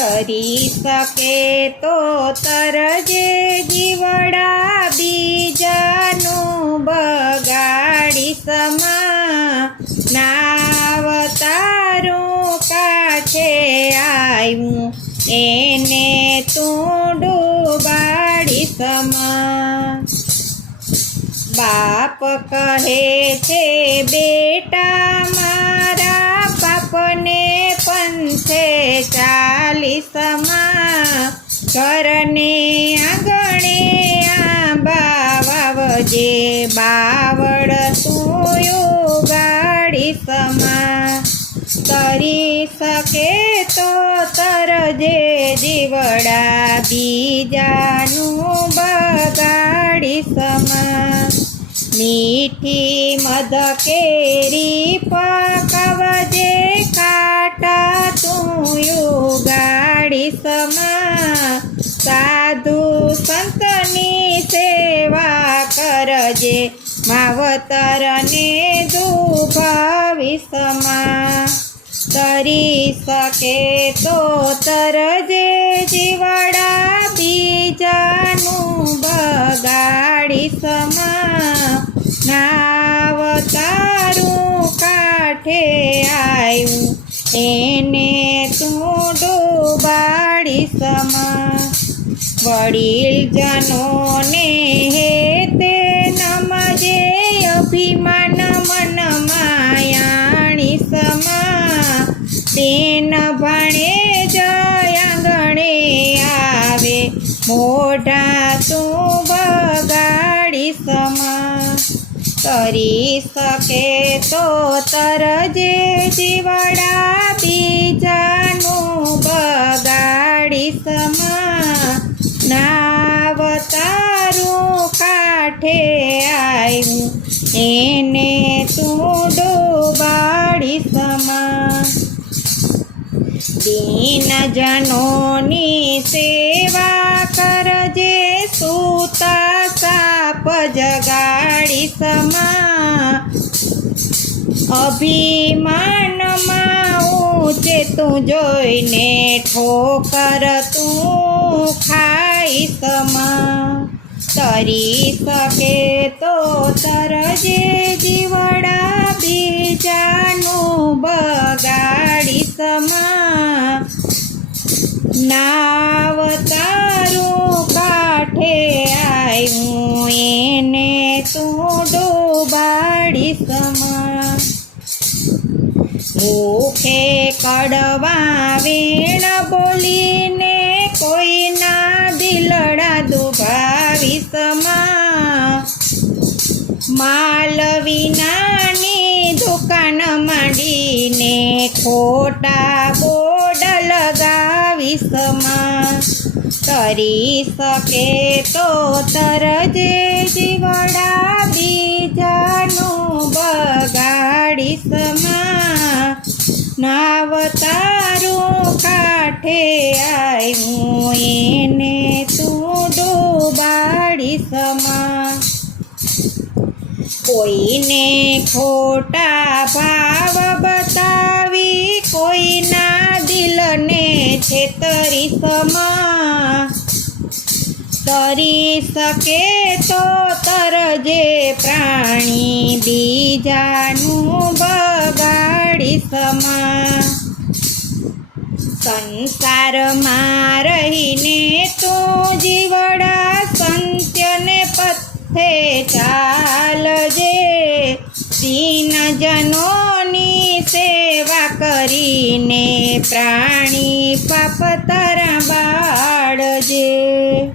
તરી શકે તો તરજે જીવડા બીજાનું બગાડી સમા નાવ તારું કાઠે આવ્યું એને તું ડૂબાડી સમા બાપ કહે છે બેટા મારા પાપને પંથે ચાલી સમા ઘરને આંગણે આંબા વાવજે બાવળ તું ઉગાડી સમા તરી શકે તો તરજે જીવડા બીજાનું બગાડી સમા મીઠી મધ કેરી પકાવજે કાંટા તું ઉગાડી સમા સાધુ સંતની સેવા કરજે માવતરને દુભાવી સમા તરી શકે તો તરજે જીવડા બીજાનું બગાડી સમા નાવ તારું કાઠે આવ્યું એને તું ડૂબાડી સમા વડીલજનોને હેતે નમજે અભિમાન મન માયાણી સમા તેન ભણે જયાંગણે આવે મોઢા તું બગાડી સમા તરી શકે તો તરજે જીવડા બીજાનું બગાડી સમા નાવ તારું કાઠે આવ્યું એને તું ડૂબાડી સમા દીનજનોની સેવા કરજે સૂતા સાપ જગાડી સમા અભિમાનમાં ઊંચે તું જોઈને ઠોકર તું ખાઈ સમા તરી શકે તો તરજે જીવડા બીજાનું બગાડી સમા નાવ તારું કાઠે આવ્યું એને તું ડૂબાડી સમા મુખે કડવા વેણ બોલીને કોઈના દિલડા દુભાવી સમા માલ વિનાની દુકાન માંડીને ખોટા બોર્ડ લગાવી સમા કરી શકે તો તરજે જીવડા બીજાનું બગાડી સમા નાવ તારું કાઠે આવ્યું એને તું ડૂબાડી સમા કોઈને ખોટા ભાવ બતાવી કોઈના દિલને છેતરી સમા તરી શકે તો તરજે પ્રાણી બીજાનું બગાડી સમા સંસારમાં રહીને તું જીવડા સંત્યને પથે ચાલજે દીનજનોની સેવા કરીને પ્રાણી પાપ તારા બાળજે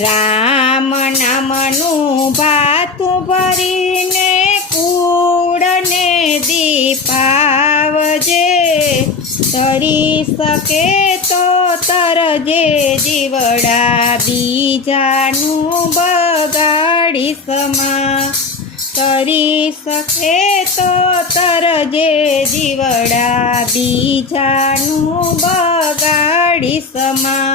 રામ નામનું ભાતું ભરીને કૂડને દીપાવજે તરી શકે તો તરજે જીવડા બીજાનું બગાડી સમા તરી શકે તો તરજે જીવડા બીજાનું બગાડી સમા